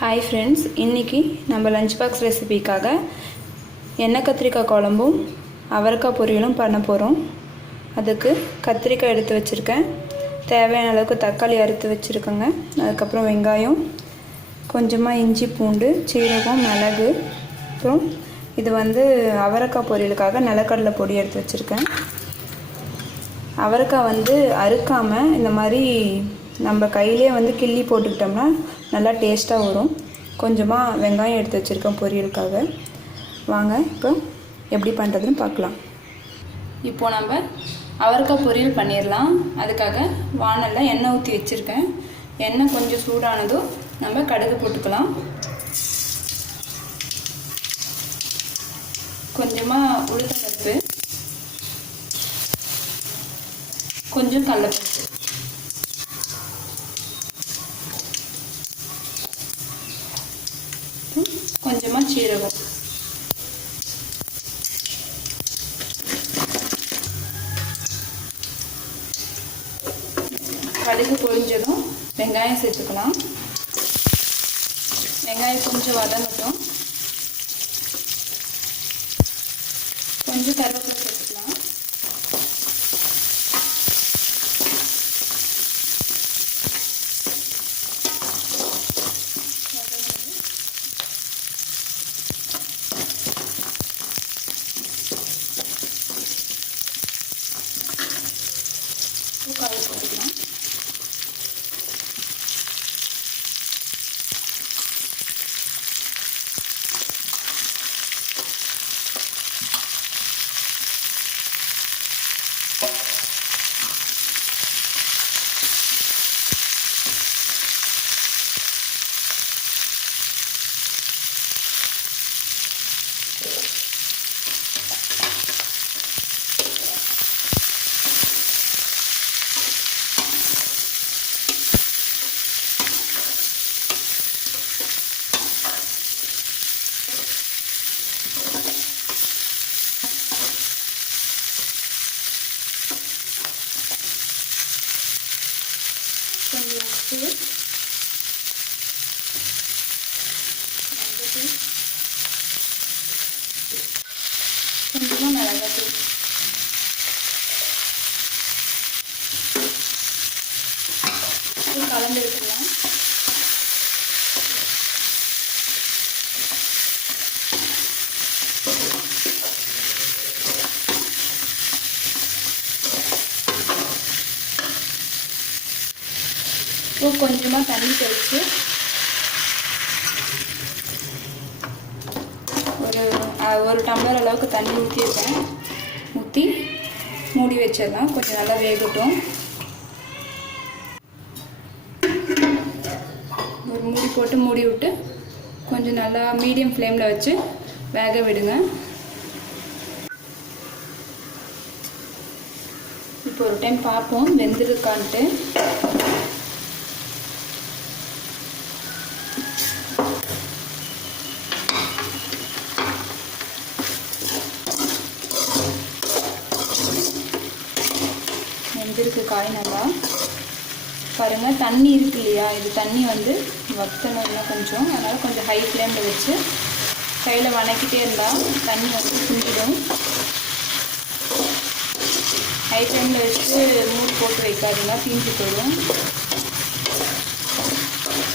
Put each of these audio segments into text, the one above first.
Hi friends, இன்றைக்கி நம்ம lunch box ரெசிபிக்காக எண்ணெய் கத்திரிக்காய் குழம்பும் அவரைக்காய் பொரியலும் பண்ண போகிறோம். அதுக்கு கத்திரிக்காய் எடுத்து வச்சுருக்கேன், தேவையான அளவுக்கு தக்காளி அறுத்து வச்சுருக்கேங்க. அதுக்கப்புறம் வெங்காயம், கொஞ்சமாக இஞ்சி பூண்டு, சீரகம், மிளகு, அப்புறம் இது அவரைக்காய் பொரியலுக்காக நிலக்கடலை பொடி எடுத்து வச்சுருக்கேன். அவரைக்காய் அறுக்காமல் இந்த மாதிரி நம்ம கையிலே கிள்ளி போட்டுக்கிட்டோம்னா நல்லா டேஸ்ட்டாக வரும். கொஞ்சமாக வெங்காயம் எடுத்து வச்சுருக்கேன் பொரியலுக்காக. வாங்க இப்போ எப்படி பண்ணுறதுன்னு பார்க்கலாம். இப்போது நம்ம அவரைக்காய் பொரியல் பண்ணிடலாம். அதுக்காக வானலில் எண்ணெய் ஊற்றி வச்சுருக்கேன். எண்ணெய் கொஞ்சம் சூடானதும் நம்ம கடுகு போட்டுக்கலாம். கொஞ்சமாக உளுத்தம்பருப்பு, கொஞ்சம் கடலைப்பருப்பு, கொஞ்சமாக சீரகம், கடுகு பொரிஞ்சதும் வெங்காயம் சேர்த்துக்கலாம். வெங்காயம் கொஞ்சம் வதங்கட்டும். கொஞ்சம் கருவேப்பிலை சேர்த்துக்கலாம். காய் போட்டுக்கலாம். கொஞ்சம் உப்பு, மஞ்சள், கொஞ்சமாக மிளகாத்தூள், கலந்து எடுத்துக்கலாம். இப்போ கொஞ்சமாக தண்ணி தெளித்து ஒரு டம்ளர் அளவுக்கு தண்ணி ஊற்றிருக்கேன். ஊற்றி மூடி வச்சிடலாம். கொஞ்சம் நல்லா வேகட்டும். ஒரு மூடி போட்டு மூடி விட்டு கொஞ்சம் நல்லா மீடியம் ஃப்ளேமில் வச்சு வேக விடுங்க. இப்போ ஒரு டைம் பார்ப்போம் வெந்திருக்கான்ட்டு. வெந்திருக்கு காய் நல்லா. பாருங்கள், தண்ணி இருக்கு இல்லையா, இது தண்ணி வற்றணும்னா கொஞ்சம், அதனால் கொஞ்சம் ஹை ஃப்ளேமில் வச்சு கையில் வணக்கிட்டே இருந்தால் தண்ணி குந்திடும். ஹை ஃப்ளேமில் வச்சு மூடி போட்டு வைக்காதீங்க, தீஞ்சு போயிடும்.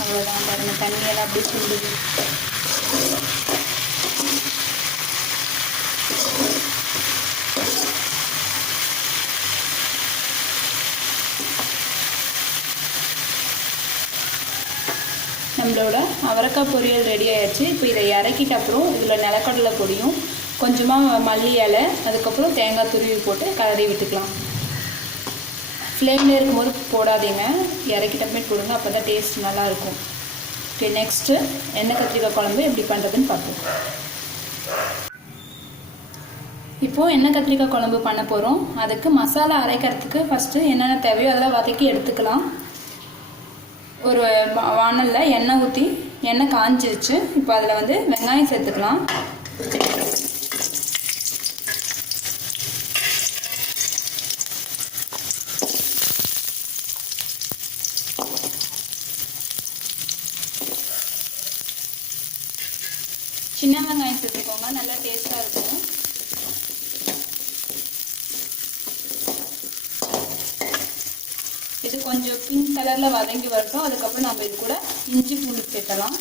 அவ்வளோதான். பாருங்கள், தண்ணியெல்லாம் அப்படியே குந்துது. நம்மளோட அவரைக்காய் பொரியல் ரெடி ஆயிடுச்சு. இப்போ இதை இறக்கிட்ட அப்புறம் இதில் நிலக்கடலை பொடியும் கொஞ்சமாக மல்லி இலை, அதுக்கப்புறம் தேங்காய் துருவி போட்டு கலரி விட்டுக்கலாம். ஃப்ளேமில் இருக்கும்போது போடாதீங்க, இறக்கிட்டப்பே போடுங்க, அப்போ தான் டேஸ்ட் நல்லாயிருக்கும். ஓகே, நெக்ஸ்ட்டு எண்ணெய் கத்திரிக்காய் குழம்பு எப்படி பண்ணுறதுன்னு பார்ப்போம். இப்போது எண்ணெய் கத்திரிக்காய் குழம்பு பண்ண போகிறோம். அதுக்கு மசாலா அரைக்கிறதுக்கு ஃபஸ்ட்டு என்னென்ன தேவையோ அதெல்லாம் வதக்கி எடுத்துக்கலாம். ஒரு வானலில் எண்ணெய் ஊற்றி எண்ணெய் காஞ்சிருச்சு. இப்போ அதில் வெங்காயம் சேர்த்துக்கலாம். சின்ன வெங்காயம் சேர்த்துக்கோங்க, நல்லா டேஸ்ட்டாக இருக்கும். இது கொஞ்சம் பிங்க் கலரில் வதங்கி வரட்டும். அதுக்கப்புறம் நம்ம இது கூட இஞ்சி பூண்டு சேர்த்தலாம்.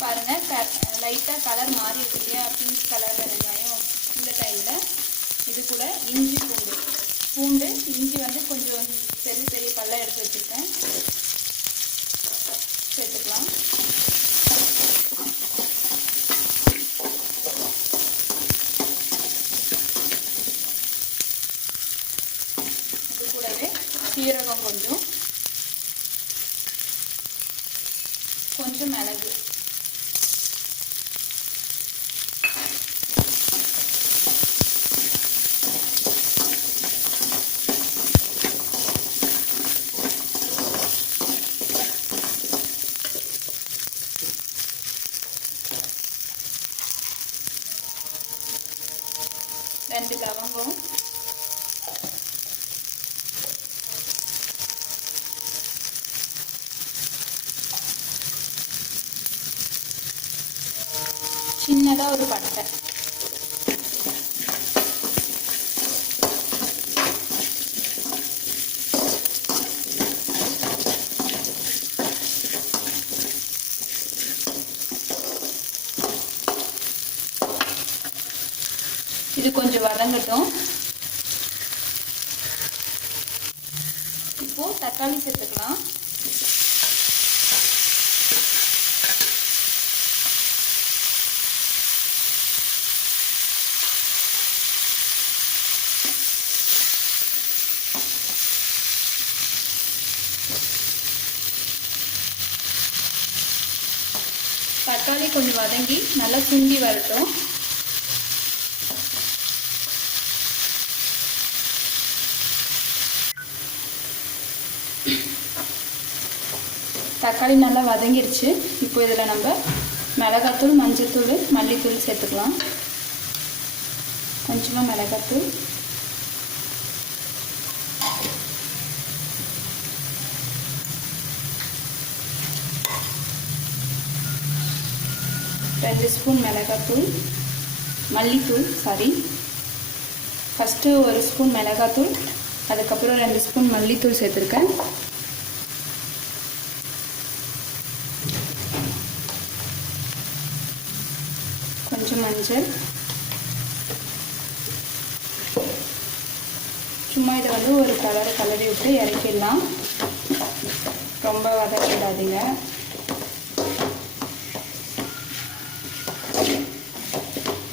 பாருங்கள், லைட்டாக கலர் மாறி இருக்கு இல்லையா, பிங்க் கலரில் வெங்காயம். இந்த டைமில் இது கூட இஞ்சி பூண்டு இஞ்சி வந்து கொஞ்சம் பெரிய பெரிய பல்ல எடுத்து வச்சுருக்கேன், சேர்த்துக்கலாம். இது கூடவே சீரகம் கொஞ்சம் மிளகு, ரெண்டு லவங்கம், சின்னதாக ஒரு பட்டை, இது கொஞ்சம் வதங்கட்டும். இப்போ தக்காளி சேர்த்துக்கலாம். தக்காளி கொஞ்சம் வதங்கி நல்லா சுண்டி வரட்டும். தக்காளி நல்லா வதங்கிடுச்சு. இப்போ இதில் நம்ம மிளகாத்தூள், மஞ்சத்தூள், மல்லித்தூள் சேர்த்துக்கலாம். கொஞ்சமாக மிளகாத்தூள், ரெண்டு ஸ்பூன் மிளகாத்தூள், மல்லித்தூள் ஃபஸ்ட்டு ஒரு ஸ்பூன் மிளகாத்தூள், அதுக்கப்புறம் 2 ஸ்பூன் மல்லித்தூள் சேர்த்துருக்கேன். கொஞ்சம் மஞ்சள், சும்மா இதை வந்து ஒரு கலரி விட்டு இறக்கிடலாம். ரொம்ப வதக்கிடாதீங்க.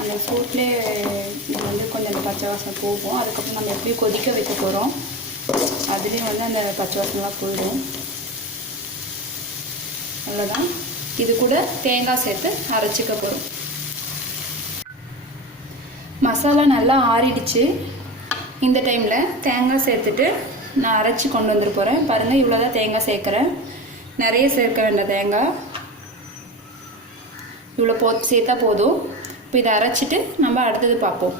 அந்த சூட்லேயே இது வந்து கொஞ்சம் பச்சை வாசனை போகும். அதுக்கப்புறம் நம்ம எப்படியும் கொதிக்க வைக்க போகிறோம், அதுலேயும் வந்து அந்த பச்சை வாசனைலாம் போயிடும். அவ்வளோதான். இது கூட தேங்காய் சேர்த்து அரைச்சிக்க போகிறோம். மசாலா நல்லா ஆறிடுச்சு. இந்த டைமில் தேங்காய் சேர்த்துட்டு நான் அரைச்சி கொண்டு வந்துட்டு போகிறேன். பாருங்கள், இவ்வளோ தான் தேங்காய் சேர்க்குறேன். நிறைய சேர்க்க வேண்டாம் தேங்காய், இவ்வளோ சேர்த்தா போதும். இப்போ இதை அரைச்சிட்டு நம்ம அடுத்தது பார்ப்போம்.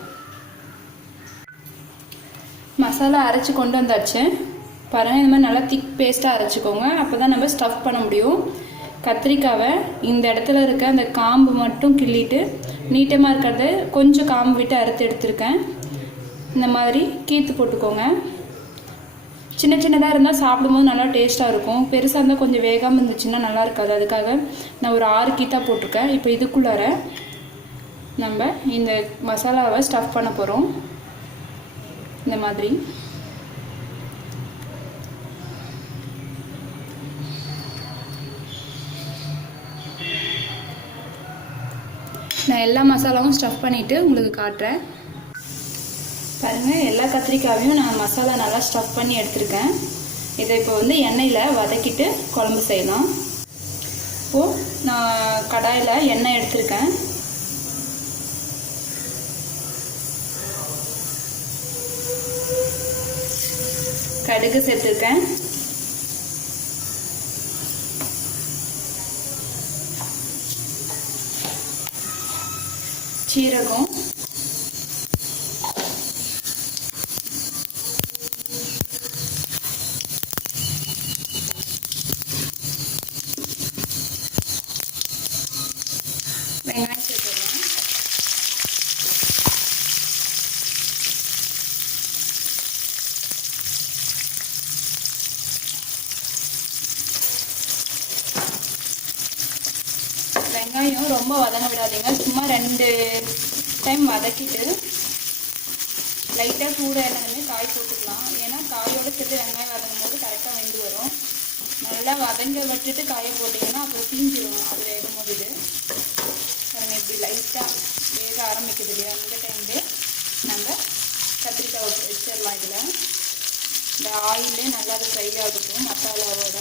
மசாலா அரைச்சி கொண்டு வந்தாச்சு. பாருங்கள், இந்த மாதிரி நல்லா திக் பேஸ்ட்டாக அரைச்சிக்கோங்க. அப்போ தான் நம்ம ஸ்டஃப் பண்ண முடியும். கத்திரிக்காவை இந்த இடத்துல இருக்க அந்த காம்பு மட்டும் கிள்ளிட்டு, நீட்டமாக இருக்கிறத கொஞ்சம் காம்பு விட்டு அறுத்து எடுத்துருக்கேன். இந்த மாதிரி கீத்து போட்டுக்கோங்க. சின்ன சின்னதாக இருந்தால் சாப்பிடும்போது நல்லா டேஸ்ட்டாக இருக்கும். பெருசாக இருந்தால் கொஞ்சம் வேகாமல் இருந்துச்சுன்னா நல்லா இருக்காது. அதுக்காக நான் ஒரு 6 கீத்தாக போட்டிருக்கேன். இப்போ இதுக்குள்ளார நம்ம இந்த மசாலாவை ஸ்டஃப் பண்ண போகிறோம். இந்த மாதிரி நான் எல்லா மசாலாவும் ஸ்டஃப் பண்ணிவிட்டு உங்களுக்கு காட்டுறேன். பாருங்கள், எல்லா கத்திரிக்காயையும் நான் மசாலா நல்லா ஸ்டஃப் பண்ணி எடுத்துருக்கேன். இதை இப்போ வந்து எண்ணெயில் வதக்கிட்டு குழம்பு செய்யலாம். இப்போது நான் கடாயில் எண்ணெய் எடுத்திருக்கேன். கடுகு சேர்த்துருக்கேன். சீரகம், வெங்காயம் சேர்த்துடலாம். வெங்காயம் ரொம்ப வதங்க விடாதீங்க. சும்மா 2 டைம் வதக்கிட்டு லைட்டாக சூடாக எல்லாமே காய் போட்டுக்கலாம். ஏன்னா காயோடு சேர்த்து வெங்காயம் வதங்கும் போது கரெக்டாக வெந்து வரும். நல்லா வதங்க விட்டுட்டு காயை போட்டிங்கன்னா அப்புறம் தீஞ்சிடும். அது வேகும் போது இது இப்படி லைட்டாக வேக ஆரம்பிக்குது இல்லையா, அந்த டைம்லேயே நம்ம கத்திரிக்காய் வச்சிடலாம். இதில் இந்த ஆயிலே நல்லா அது ஃப்ரை ஆகட்டும் மசாலாவோட.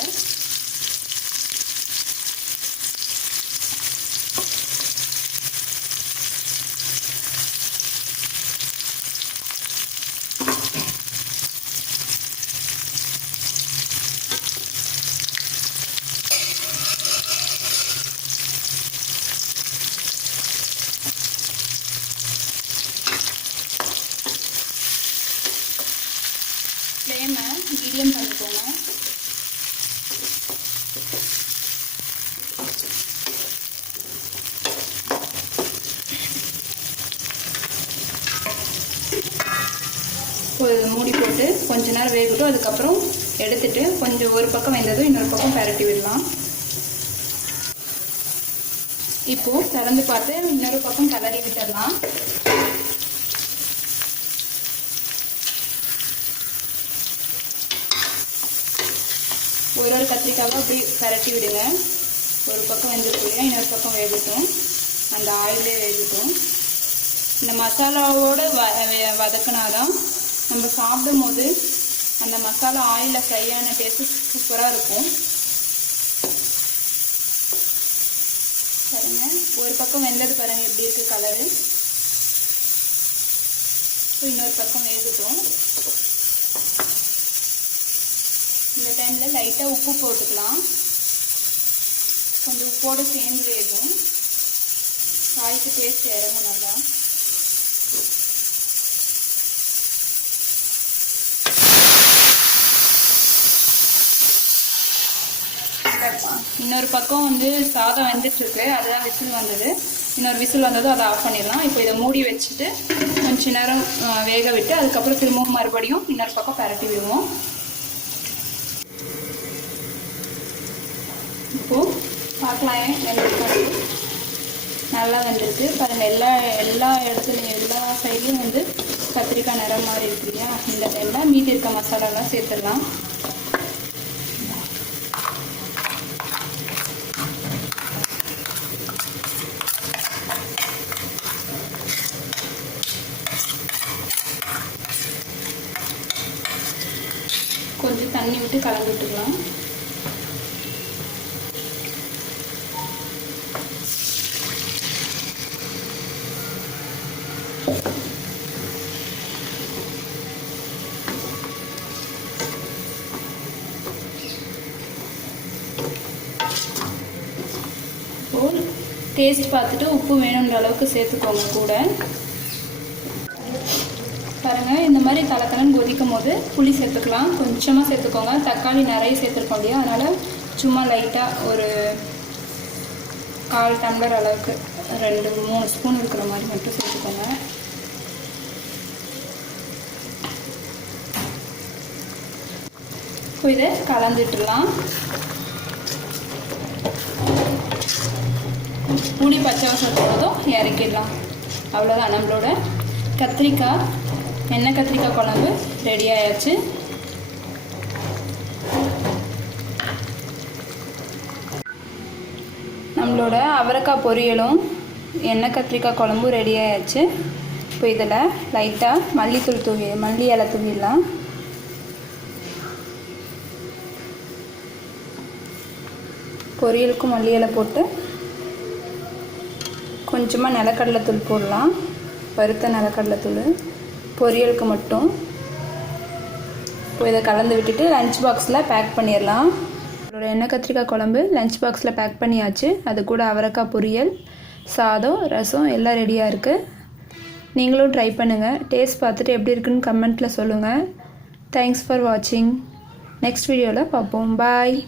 ஃப்ளேமை மீடியம் பண்ணிக்கோங்க. மூடி போட்டு கொஞ்ச நேரம் வேகட்டும். அதுக்கப்புறம் எடுத்துட்டு கொஞ்சம் ஒரு பக்கம் வெந்ததும் இன்னொரு பக்கம் பரட்டி விடலாம். இப்போது திறந்து பார்த்து இன்னொரு பக்கம் கிளறி விட்டுடலாம். ஒரு கத்திரிக்காவை அப்படி பரட்டி விடுங்க. ஒரு பக்கம் வெந்துருக்குள்ளே இன்னொரு பக்கம் வேகட்டும், அந்த ஆயிலே வேகட்டும். இந்த மசாலாவோடு வதக்கினாதான் நம்ம சாப்பிடும் போது அந்த மசாலா ஆயிலில் ஃப்ரை ஆன டேஸ்ட்டு சூப்பராக இருக்கும். பாருங்க, ஒரு பக்கம் வெந்தது பாருங்க எப்படி இருக்குது கலரு. இன்னொரு பக்கம் வேகட்டும். இந்த டைமில் லைட்டாக உப்பு போட்டுக்கலாம். கொஞ்சம் உப்போடு சேர்ந்து வேகும். காய்க்கு டேஸ்ட் இறங்கும் நல்லா. இன்னொரு பக்கம் சாதம் வெந்துட்டுருக்கு. அதுதான் விசில் வந்தது. இன்னொரு விசில் வந்ததும் அதை ஆஃப் பண்ணிடலாம். இப்போ இதை மூடி வச்சுட்டு கொஞ்ச நேரம் வேக விட்டு அதுக்கப்புறம் திரும்பவும் மறுபடியும் இன்னொரு பக்கம் பரட்டி விடுவோம். இப்போது பார்க்கலாம், நல்லா வெந்திருக்கு பாருங்கள். எல்லா இடத்துலையும் எல்லா சைட்லையும் கத்திரிக்காய் நிறம் மாதிரி இருக்கு இல்லையா. இந்த டைமில் மீதி இருக்க மசாலாலாம் சேர்த்துடலாம். கொஞ்சம் தண்ணி விட்டு கலந்து விட்டுக்கலாம். டேஸ்ட் பார்த்துட்டு உப்பு வேணுன்ற அளவுக்கு சேர்த்துக்கோங்க கூட. பாருங்கள், இந்த மாதிரி தலத்தலன்னு கொதிக்கும் போது புளி சேர்த்துக்கலாம். கொஞ்சமாக சேர்த்துக்கோங்க. தக்காளி நிறைய சேர்த்துருக்கோம் இல்லையா, அதனால் சும்மா லைட்டாக ஒரு 1/4 டம்ளர் அளவுக்கு 2-3 ஸ்பூன் இருக்கிற மாதிரி மட்டும் சேர்த்துக்கோங்க. இதை கலந்துட்டுலாம். புளி பச்சை வாசம் போனதும் இறக்கிடலாம். அவ்வளோதான், நம்மளோட எண்ணெய் கத்திரிக்காய் குழம்பு ரெடி ஆயாச்சு. நம்மளோட அவரைக்காய் பொரியலும் எண்ணெய் கத்திரிக்காய் குழம்பும் ரெடி ஆயாச்சு. இப்போ இதில் லைட்டாக மல்லி இலை தூவிடலாம். பொரியலுக்கும் மல்லி இலை போட்டு கொஞ்சமாக நிலக்கடலைத்தூள் போடலாம். வறுத்த நிலக்கடலைத்தூள் பொரியலுக்கு மட்டும். இப்போ இதை கலந்து விட்டுட்டு லஞ்ச் பாக்ஸில் பேக் பண்ணிடலாம். நம்மளோட எண்ணெய் கத்திரிக்காய் குழம்பு லஞ்ச் பாக்ஸில் பேக் பண்ணியாச்சு. அது கூட அவரைக்காய் பொரியல், சாதம், ரசம் எல்லாம் ரெடியாக இருக்குது. நீங்களும் ட்ரை பண்ணுங்கள். டேஸ்ட் பார்த்துட்டு எப்படி இருக்குன்னு கமெண்ட்டில் சொல்லுங்கள். தேங்க்ஸ் ஃபார் வாட்சிங். நெக்ஸ்ட் வீடியோவில் பார்ப்போம். பாய்.